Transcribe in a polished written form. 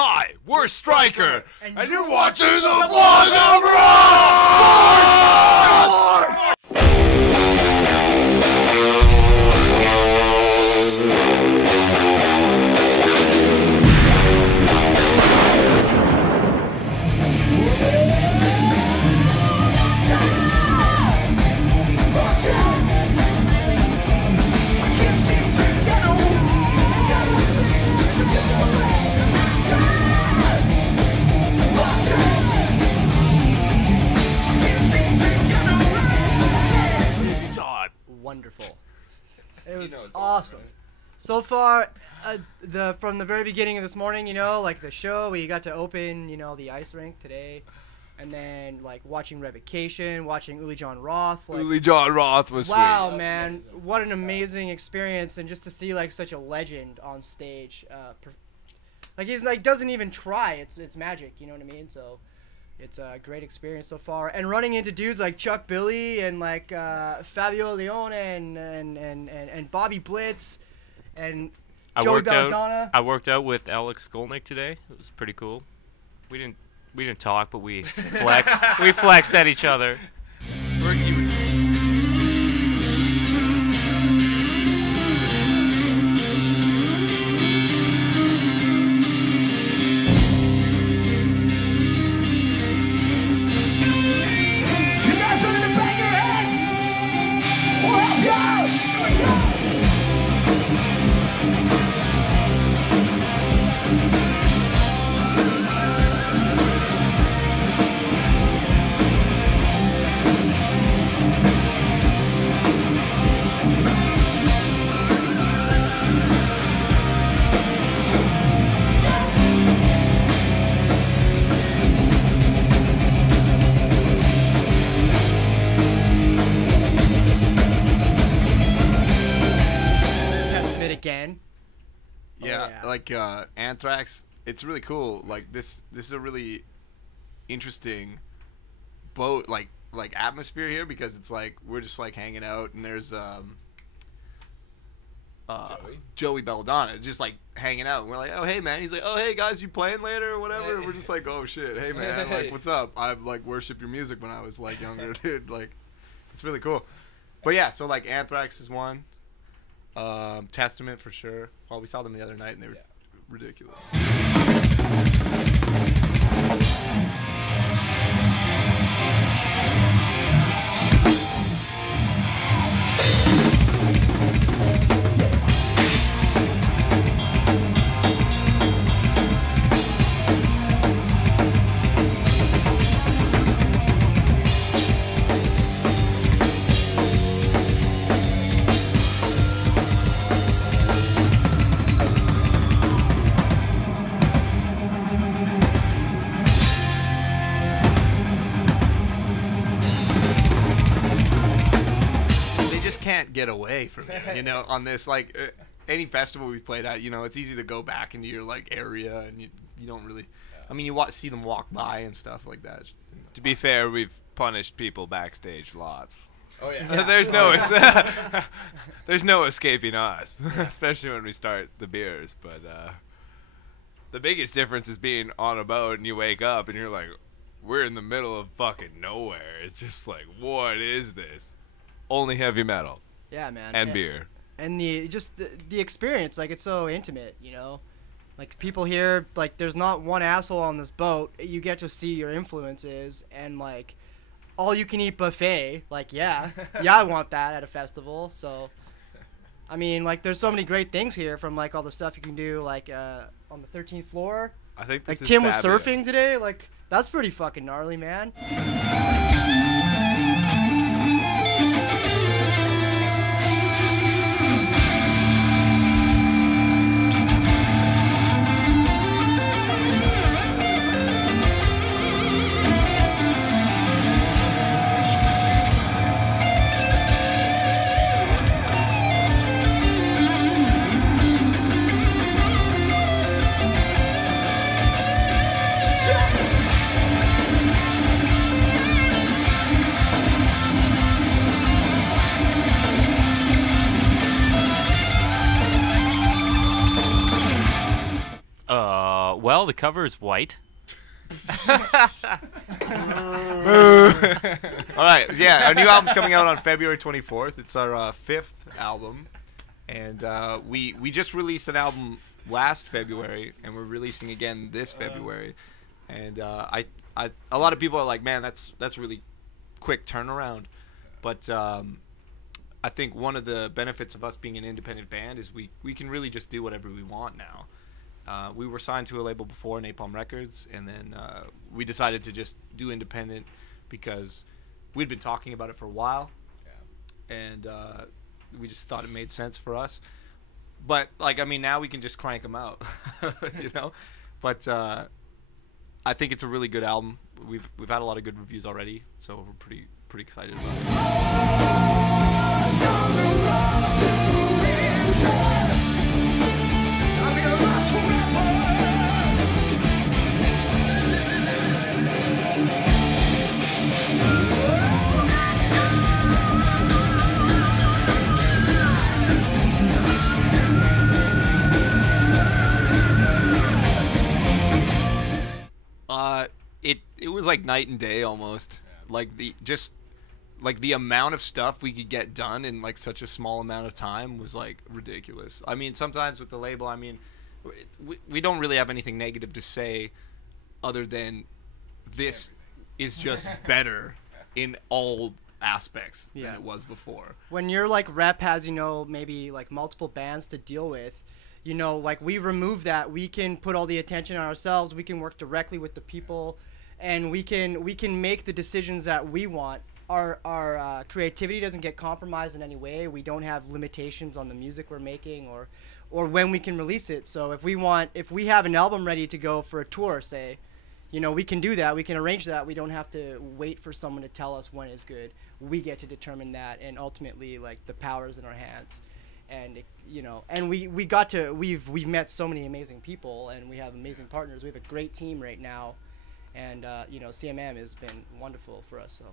Hi, we're Striker, and you're watching the Blog of Rock! Wonderful. It was awesome. So far, from the very beginning of this morning, you know, like the show, we got to open, you know, the ice rink today, and then like watching Revocation, watching Uli Jon Roth. Like, Uli Jon Roth was wow, sweet. man, what an amazing experience, and just to see like such a legend on stage, like he's like doesn't even try. It's magic, you know what I mean? So. It's a great experience so far, and running into dudes like Chuck Billy and like Fabio Leone and Bobby Blitz and Joey Belladonna. I worked out with Alex Skolnick today. It was pretty cool. We didn't talk, but we flexed. We flexed at each other. Again. Yeah, like Anthrax, it's really cool. Like this is a really interesting boat like atmosphere here, because it's like we're just like hanging out, and there's Joey Belladonna just like hanging out, and we're like, oh hey man, he's like, oh hey guys, you playing later or whatever. And we're just like, oh shit, hey man, like what's up? I've like worshiped your music when I was like younger, dude. Like it's really cool. But yeah, so like Anthrax is one. Testament for sure. Well, we saw them the other night and they were ridiculous. Can't get away from it, you know, on this, like any festival we've played at, you know, it's easy to go back into your like area, and you don't really, I mean, you see them walk by and stuff like that. To be fair, we've punished people backstage lots. Oh yeah. There's no escaping us, especially when we start the beers. But the biggest difference is being on a boat and you wake up and you're like, we're in the middle of fucking nowhere. It's just like, what is this? Only heavy metal. Yeah, man. And beer. And the experience, like it's so intimate, you know. Like people here, like there's not one asshole on this boat. You get to see your influences, and like all you can eat buffet. Like yeah, I want that at a festival. So, I mean, like there's so many great things here, from like all the stuff you can do, like on the 13th floor. I think this like is Tim was fabulous. surfing today. Like that's pretty fucking gnarly, man. Well, the cover is white. All right, yeah, our new album's coming out on February 24th. It's our fifth album, and we just released an album last February, and we're releasing again this February. And a lot of people are like, man, that's really quick turnaround, but I think one of the benefits of us being an independent band is we can really just do whatever we want now. We were signed to a label before, Napalm Records, and then we decided to just do independent because we'd been talking about it for a while, and we just thought it made sense for us. But like, I mean, now we can just crank them out, you know. But I think it's a really good album. We've had a lot of good reviews already, so we're pretty excited about it. It was like night and day almost. Like the amount of stuff we could get done in like such a small amount of time was like ridiculous. I mean, sometimes with the label, I mean, we don't really have anything negative to say other than this is just better in all aspects than it was before. When your like rep has, you know, maybe like multiple bands to deal with, you know, like we remove that, we can put all the attention on ourselves, we can work directly with the people, and we can make the decisions that we want. Our creativity doesn't get compromised in any way. We don't have limitations on the music we're making or when we can release it. So if we have an album ready to go for a tour, say, you know, we can do that. We can arrange that. We don't have to wait for someone to tell us when is good. We get to determine that, and ultimately, like, the power's in our hands. And you know, and we've met so many amazing people, and we have amazing partners. We have a great team right now, and you know, CMM has been wonderful for us. So.